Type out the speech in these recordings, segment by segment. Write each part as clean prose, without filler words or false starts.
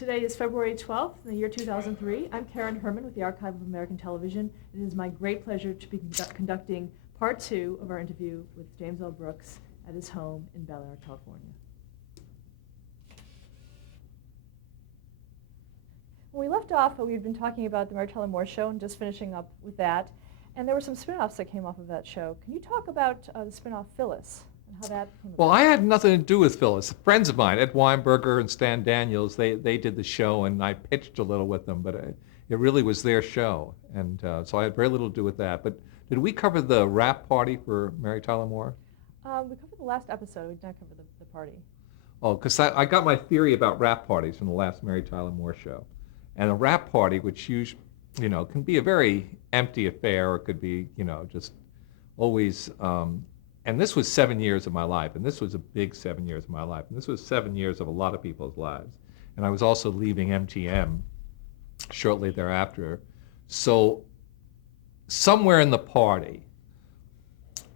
Today is February 12th in the year 2003. I'm Karen Herman with the Archive of American Television. It is my great pleasure to be conducting part 2 of our interview with James L. Brooks at his home in Bel Air, California. When we left off, we'd been talking about the Mary Tyler Moore Show and just finishing up with that. And there were some spin-offs that came off of that show. Can you talk about the spin-off Phyllis and how that came about? Well, I had nothing to do with Phyllis. Friends of mine, Ed Weinberger and Stan Daniels, they did the show, and I pitched a little with them, but it really was their show. And so I had very little to do with that. But did we cover the wrap party for Mary Tyler Moore? We covered the last episode. We did not cover the party. Oh, because I got my theory about wrap parties from the last Mary Tyler Moore show. And a wrap party, which can be a very empty affair, or it could be, just always. And this was 7 years of my life, and this was a big 7 years of my life, and this was 7 years of a lot of people's lives. And I was also leaving MTM shortly thereafter. So somewhere in the party,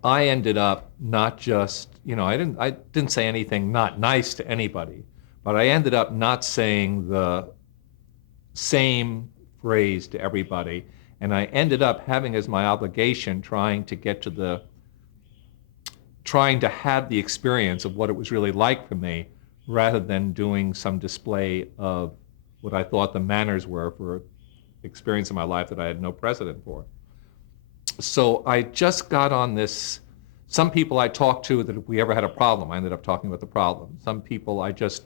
I ended up not just, I didn't say anything not nice to anybody, but I ended up not saying the same phrase to everybody, and I ended up having as my obligation trying to have the experience of what it was really like for me, rather than doing some display of what I thought the manners were for experience in my life that I had no precedent for. So I just got on this. Some people I talked to, that if we ever had a problem, I ended up talking about the problem. Some people I just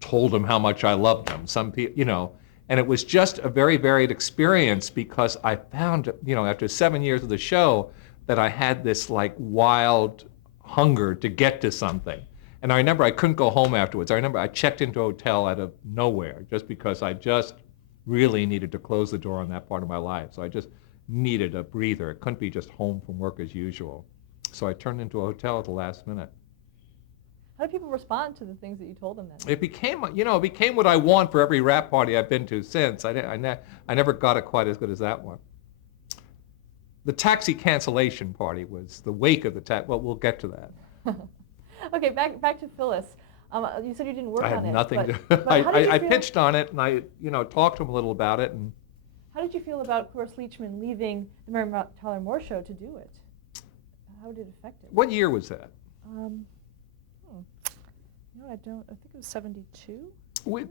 told them how much I loved them. Some people, and it was just a very varied experience, because I found, after 7 years of the show, that I had this like wild hunger to get to something. And I remember I couldn't go home afterwards. I remember I checked into a hotel out of nowhere, just because I just really needed to close the door on that part of my life. So I just needed a breather. It couldn't be just home from work as usual. So I turned into a hotel at the last minute. How do people respond to the things that you told them then? It became what I want for every rap party I've been to since. I never got it quite as good as that one. The taxi cancellation party was the wake of the taxi. Well, we'll get to that. Okay, back to Phyllis. You said you didn't work on it. I had nothing to. But I pitched on it, and I talked to him a little about it. And how did you feel about Cloris Leachman leaving the Mary Tyler Moore Show to do it? How did it affect it? What year was that? I think it was 72.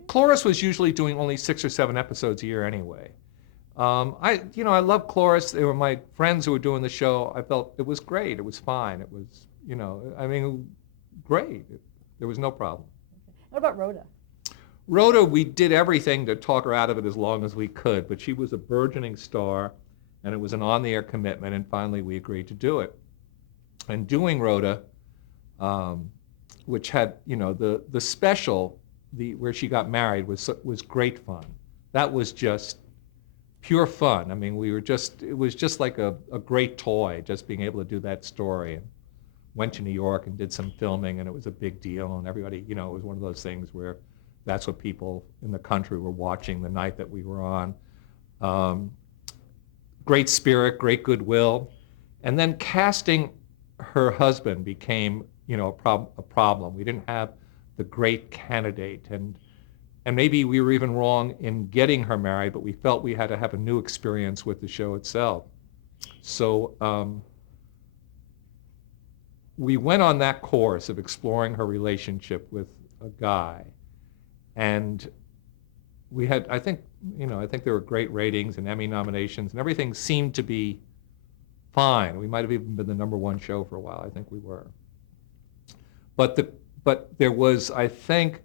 Cloris was usually doing only 6 or 7 episodes a year anyway. I loved Cloris. They were my friends who were doing the show. I felt it was great. It was fine. It was, great. There was no problem. Okay. What about Rhoda? Rhoda, we did everything to talk her out of it as long as we could, but she was a burgeoning star, and it was an on-the-air commitment, and finally we agreed to do it. And doing Rhoda, which had, the special, where she got married was great fun. That was just pure fun. I mean, it was just like a great toy, just being able to do that story. And went to New York and did some filming, and it was a big deal, and everybody, it was one of those things where that's what people in the country were watching the night that we were on. Great spirit, great goodwill. And then casting her husband became, a problem. We didn't have the great candidate, and maybe we were even wrong in getting her married, but we felt we had to have a new experience with the show itself. So we went on that course of exploring her relationship with a guy, and we had, I think there were great ratings and Emmy nominations, and everything seemed to be fine. We might have even been the #1 show for a while. I think we were. But there was, I think,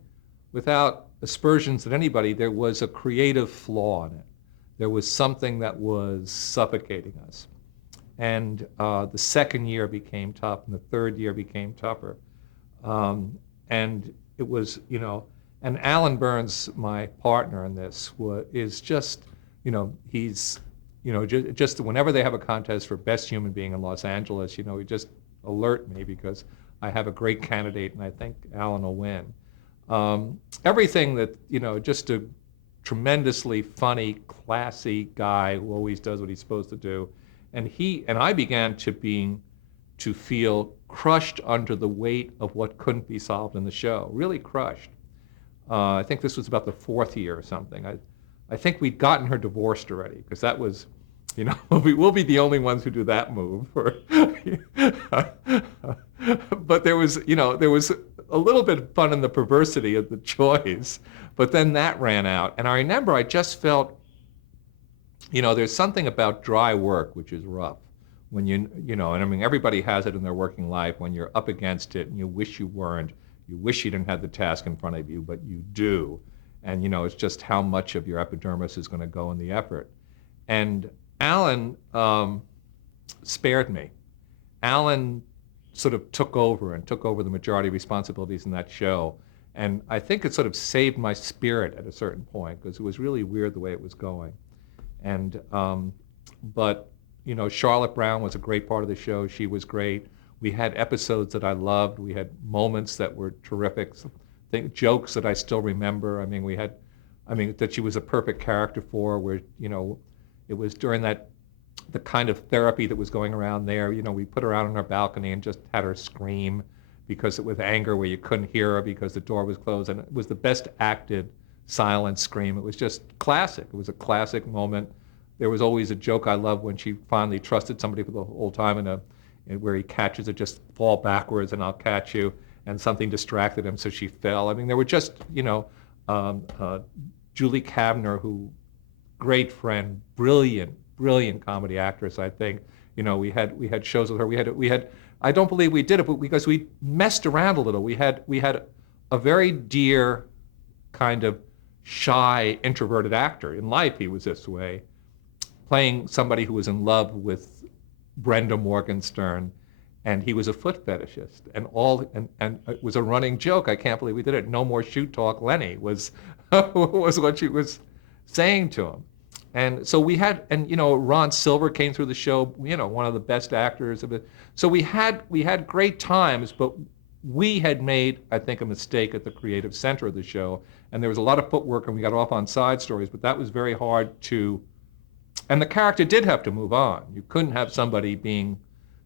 without aspersions at anybody, there was a creative flaw in it. There was something that was suffocating us. And the second year became tough, and the third year became tougher. And it was, and Alan Burns, my partner in this, is just, he's, just whenever they have a contest for best human being in Los Angeles, he just alert me, because I have a great candidate, and I think Alan will win. Everything that, just a tremendously funny, classy guy who always does what he's supposed to do. And I began to feel crushed under the weight of what couldn't be solved in the show, really crushed. I think this was about the fourth year or something. I think we'd gotten her divorced already, because that was, we'll be the only ones who do that move. But there was a little bit of fun in the perversity of the choice. But then that ran out, and I remember I just felt, there's something about dry work which is rough. When and I mean, everybody has it in their working life, when you're up against it and you wish you weren't. You wish you didn't have the task in front of you, but you do. And, it's just how much of your epidermis is going to go in the effort. And Alan spared me. Alan sort of took over the majority of responsibilities in that show. And I think it sort of saved my spirit at a certain point, because it was really weird the way it was going. And, but, Charlotte Brown was a great part of the show. She was great. We had episodes that I loved. We had moments that were terrific, jokes that I still remember. I mean, that she was a perfect character for, where, it was during the kind of therapy that was going around there. We put her out on our balcony and just had her scream because it was anger where you couldn't hear her because the door was closed. And it was the best acted silent scream. It was just classic. It was a classic moment. There was always a joke I loved when she finally trusted somebody for the whole time, and where he catches her, just fall backwards and I'll catch you, and something distracted him so she fell. I mean, there were just, Julie Kavner, who, great friend, brilliant comedy actress, I think. We had shows with her. We had I don't believe we did it, but because we messed around a little. We had a very dear, kind of shy, introverted actor. In life, he was this way, playing somebody who was in love with Brenda Morgenstern, and he was a foot fetishist, and it was a running joke. I can't believe we did it. No more shoot talk, Lenny, was what she was saying to him. And so we had, and Ron Silver came through the show, one of the best actors of it. So we had great times, but we had made, I think, a mistake at the creative center of the show, and there was a lot of footwork, and we got off on side stories, but that was very hard to, and the character did have to move on. You couldn't have somebody being,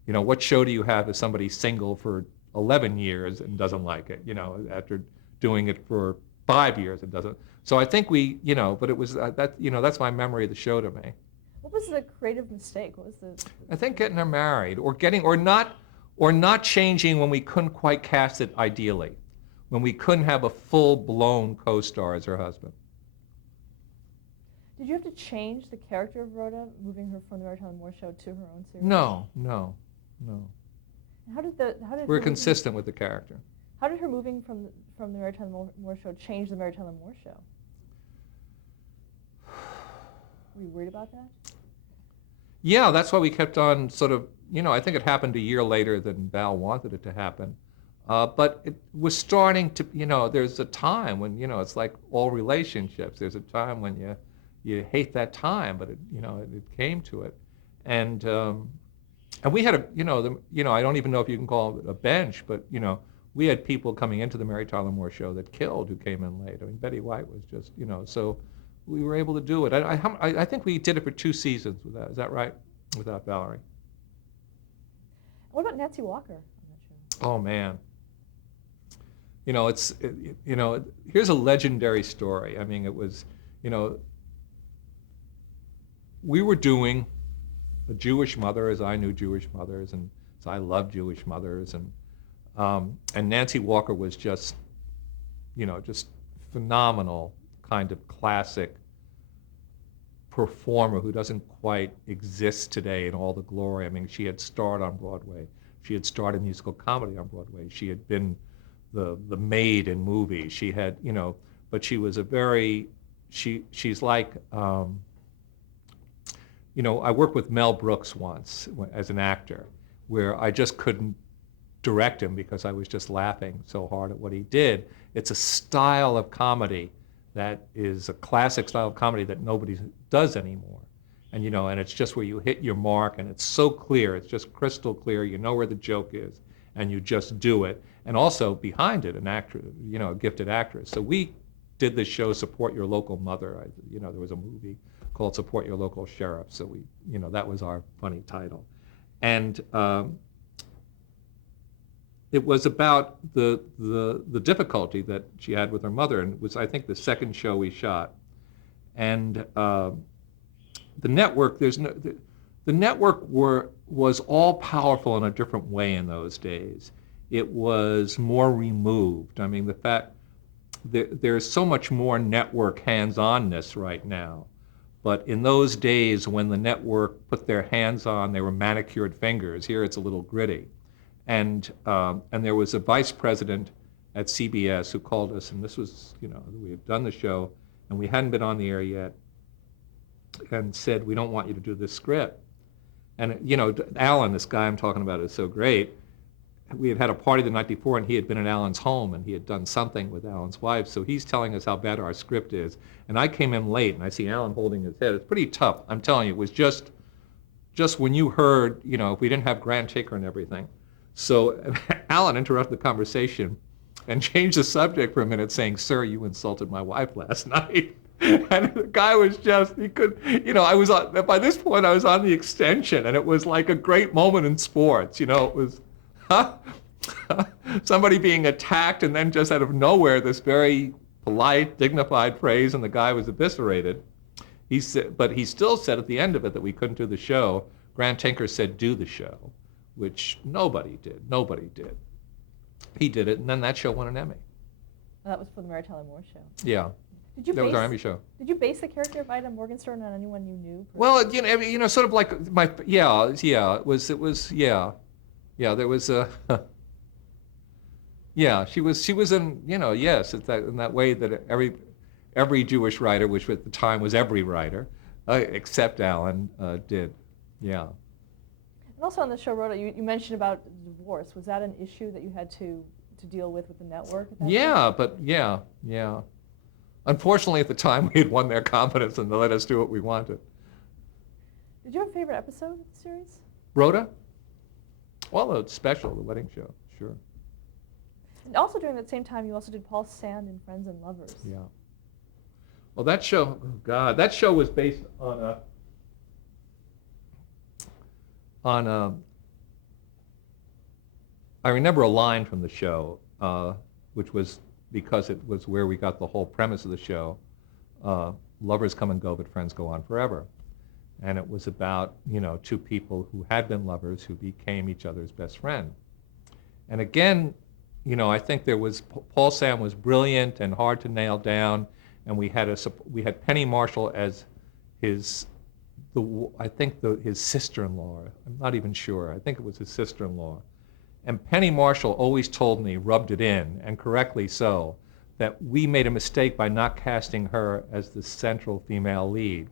what show do you have if somebody's single for 11 years and doesn't like it, after doing it for 5 years and doesn't. So I think we, but it was, that's my memory of the show to me. What was the creative mistake? What was the? I think getting her married, or not changing when we couldn't quite cast it ideally, when we couldn't have a full-blown co-star as her husband. Did you have to change the character of Rhoda, moving her from the Mary Tyler Moore Show to her own series? No. How did We're consistent with the character. How did her moving from the Mary Tyler Moore Show change the Mary Tyler Moore Show? Were you worried about that? Yeah, that's why we kept on sort of, I think it happened a year later than Val wanted it to happen. But it was starting to, there's a time when, it's like all relationships. There's a time when you hate that time, but it came to it. And we had I don't even know if you can call it a bench, but, we had people coming into the Mary Tyler Moore Show that killed who came in late. I mean, Betty White was just, so we were able to do it. I think we did it for 2 seasons with that. Is that right? Without Valerie. What about Nancy Walker on that show? Oh, man. Here's a legendary story. I mean, it was, we were doing a Jewish mother, as I knew Jewish mothers, and as I loved Jewish mothers, and Nancy Walker was just, just phenomenal, kind of classic performer who doesn't quite exist today in all the glory. I mean, she had starred on Broadway. She had starred in musical comedy on Broadway. She had been the maid in movies. She had, but she was she's like, I worked with Mel Brooks once as an actor, where I just couldn't direct him because I was just laughing so hard at what he did. It's a style of comedy that is a classic style of comedy that nobody does anymore. And and it's just where you hit your mark, and it's so clear, it's just crystal clear, you know where the joke is, and you just do it. And also behind it, an actor, a gifted actress. So we did this show, Support Your Local Mother. There was a movie called Support Your Local Sheriff. So that was our funny title. And it was about the difficulty that she had with her mother, and it was, I think, the second show we shot. And the network, the network was all powerful in a different way in those days. It was more removed. I mean, the fact there's so much more network hands-onness right now. But in those days when the network put their hands on, they were manicured fingers. Here it's a little gritty. And there was a vice president at CBS who called us, and this was, we had done the show, and we hadn't been on the air yet, and said, we don't want you to do this script. And, Alan, this guy I'm talking about, is so great. We had had a party the night before, and he had been at Alan's home, and he had done something with Alan's wife, so he's telling us how bad our script is. And I came in late, and I see Alan holding his head. It's pretty tough. I'm telling you, it was just when you heard, if we didn't have Grant Tinker and everything. So Alan interrupted the conversation and changed the subject for a minute, saying, "Sir, you insulted my wife last night." And the guy was just, he could, I was on, by this point, I was on the extension, and it was like a great moment in sports. It was, somebody being attacked, and then just out of nowhere, this very polite, dignified phrase, and the guy was eviscerated. He said, but he still said at the end of it that we couldn't do the show. Grant Tinker said, "Do the show," which nobody did. Nobody did. He did it, and then that show won an Emmy. That was for the Mary Tyler Moore Show. Yeah. That was our Emmy show. Did you base the character of Ida Morgenstern on anyone you knew? Well, sort of like it was, there was a, she was in, yes, it's that, in that way that every Jewish writer, which at the time was every writer, except Alan, did, yeah. And also on the show, Rhoda, you mentioned about divorce. Was that an issue that you had to deal with the network at that Yeah, point? but yeah. Unfortunately, at the time, we had won their confidence and they let us do what we wanted. Did you have a favorite episode of the series? Rhoda? Well, the special, the wedding show, sure. And also during that same time, you also did Paul Sand in Friends and Lovers. Yeah. Well, that show, oh God, that show was based on I remember a line from the show, which was, because it was where we got the whole premise of the show, lovers come and go, but friends go on forever. And it was about, two people who had been lovers who became each other's best friend. And again, I think Paul Sand was brilliant and hard to nail down, and we had Penny Marshall as his sister-in-law. I'm not even sure. I think it was his sister-in-law. And Penny Marshall always told me, rubbed it in, and correctly so, that we made a mistake by not casting her as the central female lead,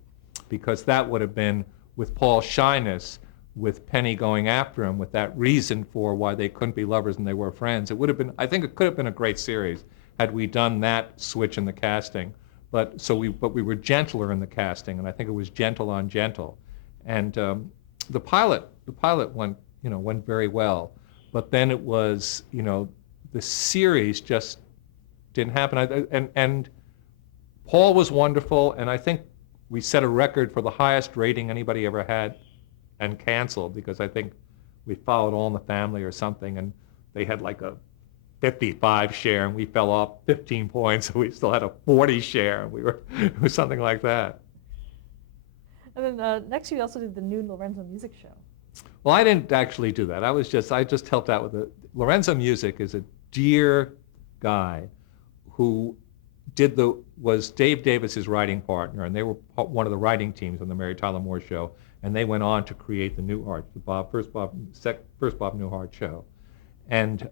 because that would have been, with Paul's shyness, with Penny going after him, with that reason for why they couldn't be lovers and they were friends. It would have been, I think it could have been a great series had we done that switch in the casting. But we were gentler in the casting, and I think it was gentle on gentle. And the pilot went very well. But then it was, the series just didn't happen. And Paul was wonderful, and I think we set a record for the highest rating anybody ever had and canceled, because I think we followed All in the Family or something, and they had like a 55 share, and we fell off 15 points, so we still had a 40 share. It was something like that. And then next you also did the new Lorenzo Music Show. Well, I didn't actually do that. I just helped out with it. Lorenzo Music is a dear guy who was Dave Davis's writing partner, and they were one of the writing teams on the Mary Tyler Moore Show, and they went on to create the Newhart, first Bob Newhart show. And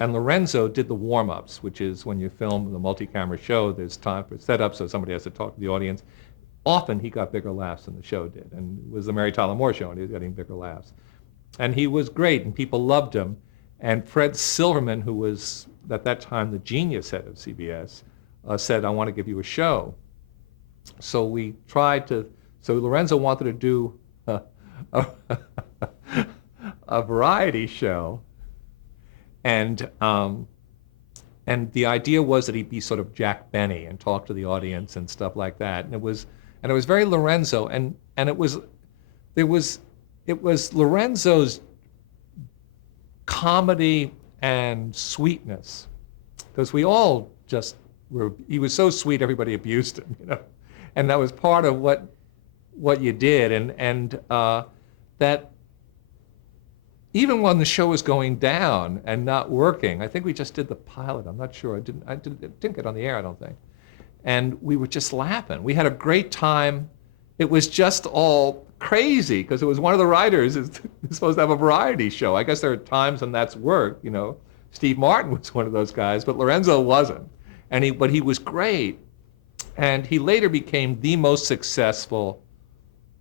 Lorenzo did the warm-ups, which is when you film the multi-camera show, there's time for setup, so somebody has to talk to the audience. Often he got bigger laughs than the show did, and it was the Mary Tyler Moore Show, and he was getting bigger laughs. And he was great, and people loved him. And Fred Silverman, who was at that time the genius head of CBS, said, "I want to give you a show." So we tried to. So Lorenzo wanted to do a variety show, and the idea was that he'd be sort of Jack Benny and talk to the audience and stuff like that. And it was very Lorenzo, and it was Lorenzo's comedy and sweetness, because we all just were. He was so sweet, everybody abused him, and that was part of what you did, and that even when the show was going down and not working, I think we just did the pilot. I'm not sure. It didn't get on the air, I don't think. And we were just laughing. We had a great time. It was just all crazy because it was one of the writers is supposed to have a variety show. I guess there are times when that's worked. Steve Martin was one of those guys, but Lorenzo wasn't. But he was great. And he later became the most successful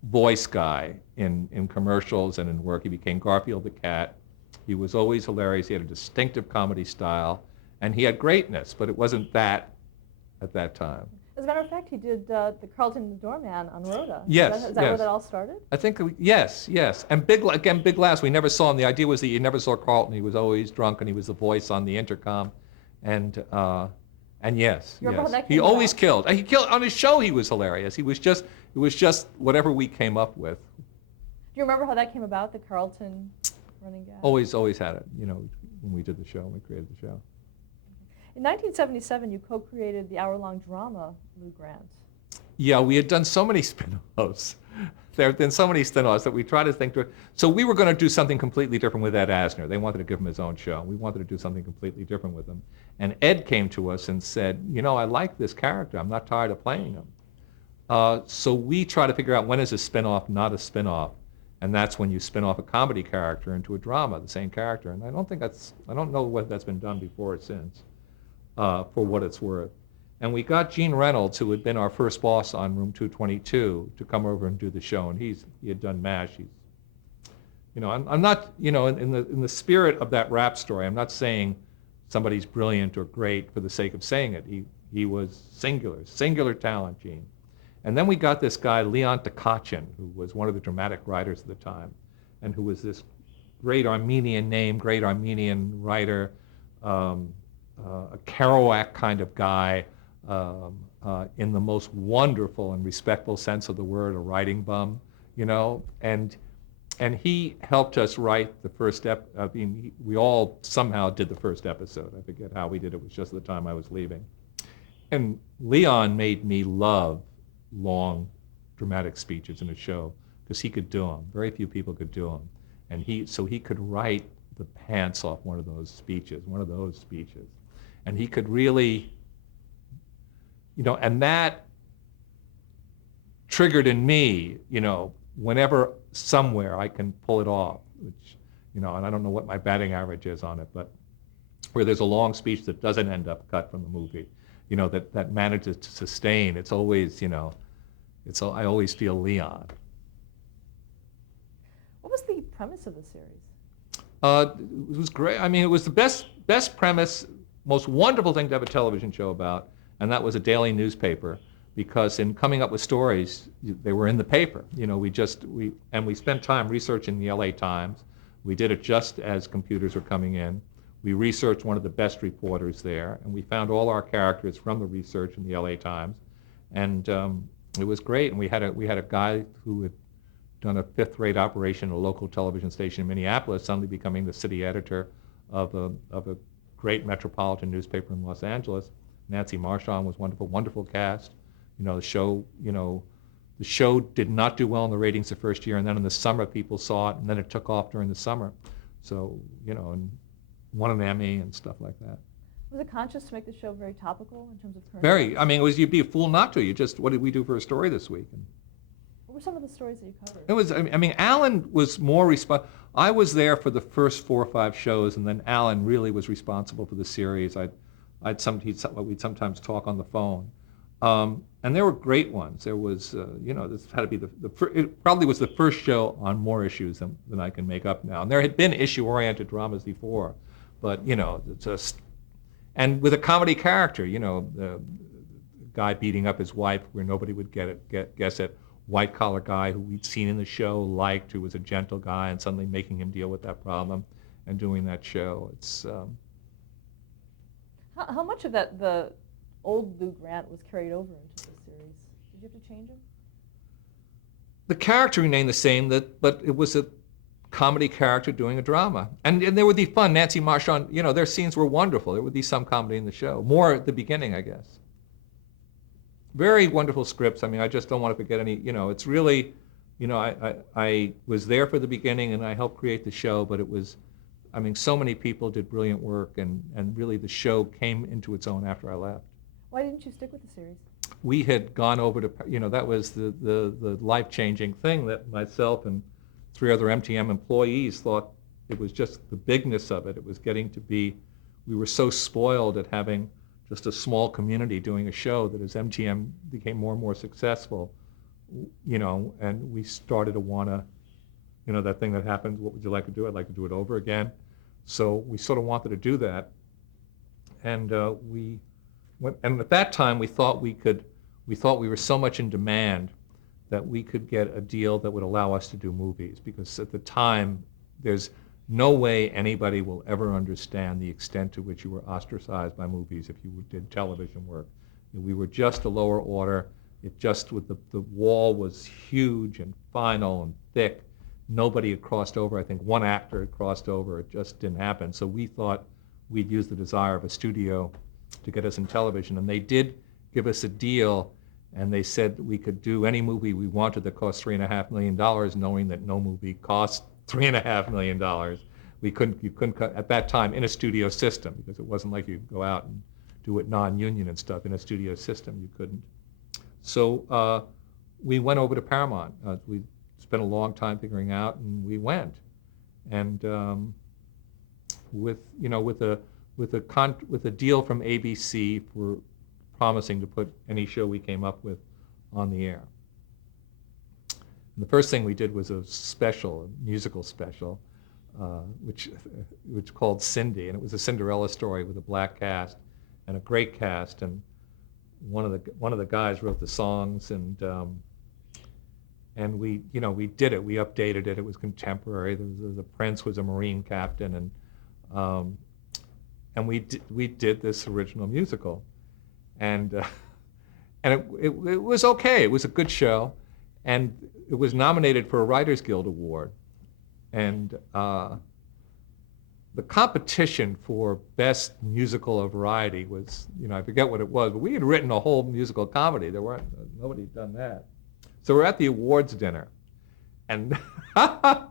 voice guy in commercials and in work. He became Garfield the Cat. He was always hilarious. He had a distinctive comedy style, and he had greatness, but it wasn't that at that time. As a matter of fact, he did the Carlton the Doorman on Rhoda. Yes, Is that where that all started? I think, yes. And Big Laughs, we never saw him. The idea was that you never saw Carlton. He was always drunk, and he was the voice on the intercom. And yes, You remember how that he came always about? killed. He killed on his show. He was hilarious. It was just whatever we came up with. Do you remember how that came about, the Carlton running gag? Always had it. When we did the show, when we created the show. In 1977, you co-created the hour-long drama Lou Grant. Yeah, we had done so many spin-offs. There have been so many spin-offs that we tried to think through. So we were going to do something completely different with Ed Asner. They wanted to give him his own show. We wanted to do something completely different with him. And Ed came to us and said, I like this character. I'm not tired of playing him. So we try to figure out when is a spin-off not a spin-off. And that's when you spin off a comedy character into a drama, the same character. And I don't know whether that's been done before or since, for what it's worth. And we got Gene Reynolds, who had been our first boss on Room 222, to come over and do the show. And he had done MASH. I'm not, in the spirit of that rap story, I'm not saying somebody's brilliant or great for the sake of saying it. He was singular talent, Gene. And then we got this guy, Leon Tkachin, who was one of the dramatic writers at the time, and who was this great Armenian name, great Armenian writer, a Kerouac kind of guy, in the most wonderful and respectful sense of the word, a writing bum, and he helped us write the first we all somehow did the first episode. I forget how we did it. It was just the time I was leaving. And Leon made me love long dramatic speeches in a show because he could do them. Very few people could do them. And he could write the pants off one of those speeches. And he could really, and that triggered in me, whenever somewhere I can pull it off, which, and I don't know what my batting average is on it, but where there's a long speech that doesn't end up cut from the movie, that manages to sustain. It's always, I always feel Leon. What was the premise of the series? It was great. I mean, it was the best premise, most wonderful thing to have a television show about, and that was a daily newspaper, because in coming up with stories, they were in the paper. We spent time researching the LA Times. We did it just as computers were coming in. We researched one of the best reporters there, and we found all our characters from the research in the LA Times, and it was great. And we had a guy who had done a fifth-rate operation at a local television station in Minneapolis, suddenly becoming the city editor of a great metropolitan newspaper in Los Angeles. Nancy Marchand was wonderful, wonderful cast. The show did not do well in the ratings the first year, and then in the summer people saw it, and then it took off during the summer. So, and won an Emmy and stuff like that. Was it conscious to make the show very topical in terms of current Very. events? I mean, you'd be a fool not to. What did we do for a story this week? What were some of the stories that you covered? It was. I mean, Alan was more I was there for the first 4 or 5 shows, and then Alan really was responsible for the series. We'd sometimes talk on the phone, and there were great ones. There was, this had to be it probably was the first show on more issues than I can make up now. And there had been issue-oriented dramas before, but and with a comedy character, the guy beating up his wife where nobody would guess it. White-collar guy who we'd seen in the show, liked, who was a gentle guy, and suddenly making him deal with that problem and doing that show. It's How much of the old Lou Grant was carried over into the series? Did you have to change him? the character remained the same, but it was a comedy character doing a drama. And there would be fun. Nancy Marchand, you know, their scenes were wonderful. There would be some comedy in the show. More at the beginning, I guess. Very wonderful scripts. I mean, I just don't want to forget any, you know, it's really, you know, I was there for the beginning and I helped create the show, but it was, I mean, so many people did brilliant work, and really the show came into its own after I left. Why didn't you stick with the series? We had gone over to, you know, that was the life-changing thing that myself and 3 other MTM employees thought. It was just the bigness of it. It was getting to be, we were so spoiled at having just a small community doing a show that as MTM became more and more successful, you know, and we started to want to, you know, that thing that happened, what would you like to do? I'd like to do it over again. So we sort of wanted to do that. And we went, and at that time we thought we were so much in demand that we could get a deal that would allow us to do movies, because at the time there's no way anybody will ever understand the extent to which you were ostracized by movies if you did television work. We were just a lower order. It just, with the wall was huge and final and thick. Nobody had crossed over. I think one actor had crossed over. It just didn't happen. So we thought we'd use the desire of a studio to get us in television. And they did give us a deal, and they said that we could do any movie we wanted that cost $3.5 million, knowing that no movie cost $3.5 million. You couldn't cut, at that time, in a studio system, because it wasn't like you could go out and do it non-union and stuff. In a studio system, you couldn't. So we went over to Paramount. We spent a long time figuring out, and we went. And with a deal from ABC for promising to put any show we came up with on the air. And the first thing we did was a musical special, which called Cindy, and it was a Cinderella story with a black cast and a great cast, and one of the guys wrote the songs, and we did it. We updated it. It was contemporary. The prince was a Marine captain, and we did this original musical, and it was okay. It was a good show, and it was nominated for a Writers Guild Award, and the competition for best musical or variety was, I forget what it was, but we had written a whole musical comedy. Nobody had done that. So we're at the awards dinner, and our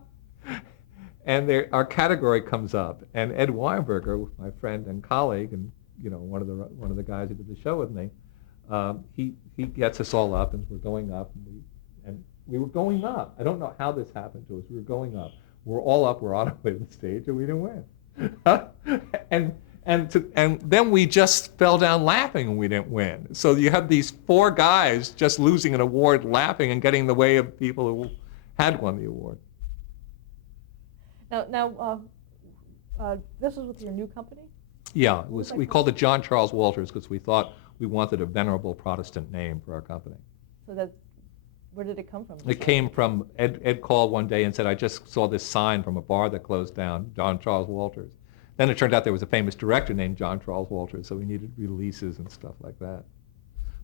category comes up, and Ed Weinberger, my friend and colleague, and one of the guys who did the show with me, he gets us all up, and we're going up, and we were going up. I don't know how this happened to us. We were going up. We're all up. We're on our way to the stage, and we didn't win. And then we just fell down laughing, and we didn't win. So you have these 4 guys just losing an award, laughing and getting in the way of people who had won the award. Now, this was with your new company? Yeah, it was. We called it John Charles Walters because we thought we wanted a venerable Protestant name for our company. So where did it come from? It came from, Ed called one day and said, I just saw this sign from a bar that closed down, John Charles Walters. Then it turned out there was a famous director named John Charles Walters, so we needed releases and stuff like that.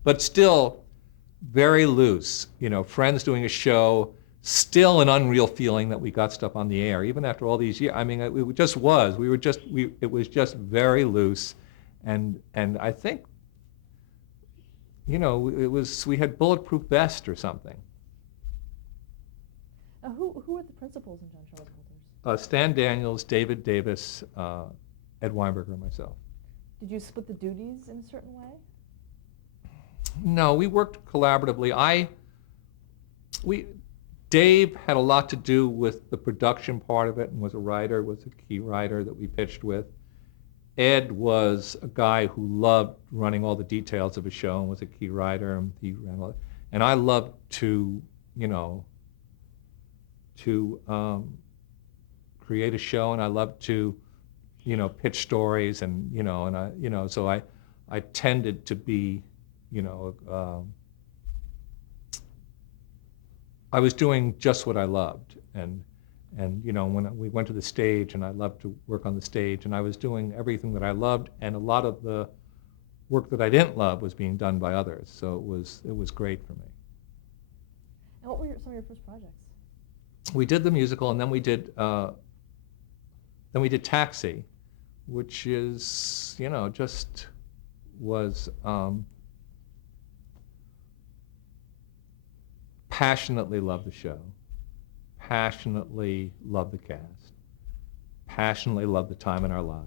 But still very loose, friends doing a show, still an unreal feeling that we got stuff on the air, even after all these years. I mean, it just was. It was just very loose, and I think, we had Bulletproof Vest or something. Who were the principals in John Charles Walters? Stan Daniels, David Davis, Ed Weinberger, and myself. Did you split the duties in a certain way? No, we worked collaboratively. Dave had a lot to do with the production part of it and was a key writer that we pitched with. Ed was a guy who loved running all the details of a show and was a key writer, and he ran all that. And I loved to create a show, and I loved to, pitch stories, and so I tended to be, I was doing just what I loved, and when we went to the stage, and I loved to work on the stage, and I was doing everything that I loved, and a lot of the work that I didn't love was being done by others, so it was great for me. And what were some of your first projects? we did the musical, and then we did Taxi, which is, just was passionately loved the show, passionately loved the cast, passionately loved the time in our lives.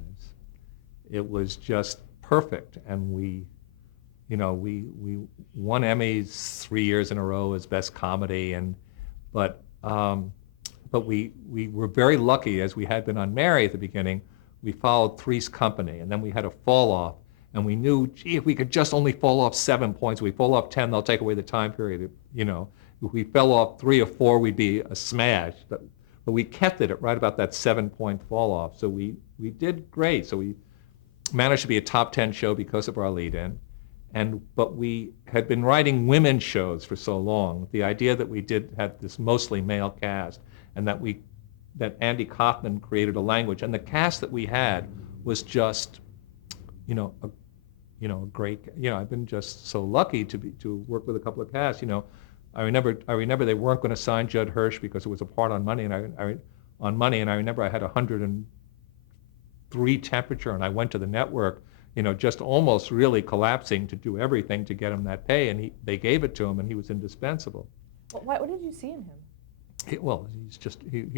It was just perfect, and we won Emmys 3 years in a row as best comedy, but we were very lucky, as we had been on Mary at the beginning. We followed Three's Company, and then we had a fall off, and we knew, gee, if we could just only fall off 7 points, we fall off 10, they'll take away the time period. If we fell off 3 or 4, we'd be a smash. But we kept it at right about that 7-point fall off. So we did great. So we managed to be a top 10 show because of our lead-in. But we had been writing women's shows for so long. The idea that we did have this mostly male cast, and that Andy Kaufman created a language, and the cast that we had was just, a great. I've been just so lucky to work with a couple of casts. I remember they weren't going to sign Judd Hirsch because it was a part on Money, and I remember I had 103 temperature, and I went to the network, just almost really collapsing to do everything to get him that pay, and they gave it to him, and he was indispensable. What did you see in him? He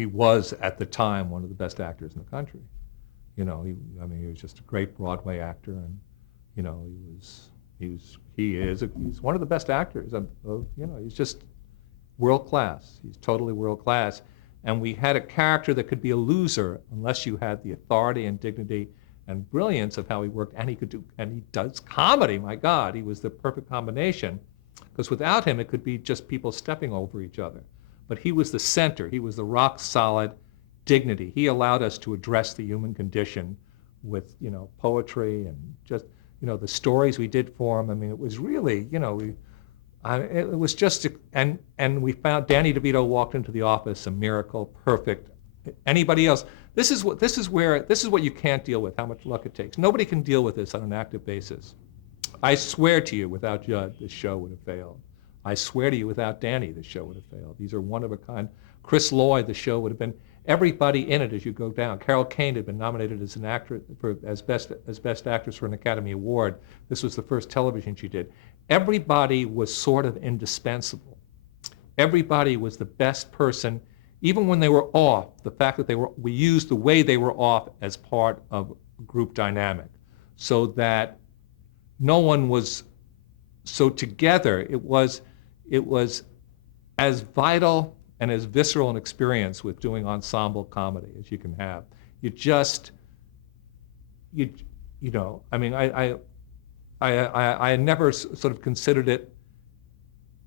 was at the time one of the best actors in the country. He was just a great Broadway actor, and he's one of the best actors. He's just world class. He's totally world class. And we had a character that could be a loser unless you had the authority and dignity and brilliance of how he worked, and he does comedy. My God, he was the perfect combination. Because without him, it could be just people stepping over each other. But he was the center. He was the rock solid dignity. He allowed us to address the human condition with, poetry and just, the stories we did for him. I mean, it was really, it was just, and we found Danny DeVito walked into the office, a miracle, perfect. Anybody else? This is what you can't deal with, how much luck it takes. Nobody can deal with this on an active basis. I swear to you, without Judd, this show would have failed. I swear to you, without Danny, the show would have failed. These are one of a kind. Chris Lloyd, the show would have been, everybody in it as you go down. Carol Kane had been nominated as an actor as best actress for an Academy Award. This was the first television she did. Everybody was sort of indispensable. Everybody was the best person, even when they were off. The fact that we used the way they were off as part of a group dynamic, so that no one was. So together, it was as vital and as visceral an experience with doing ensemble comedy as you can have. I never sort of considered it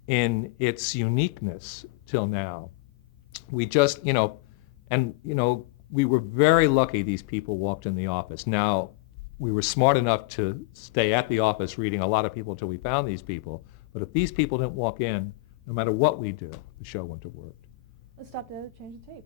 in its uniqueness till now. We just, we were very lucky these people walked in the office. Now, we were smart enough to stay at the office reading a lot of people until we found these people. But if these people didn't walk in, no matter what we do, the show wouldn't have worked. Let's stop to change the tape.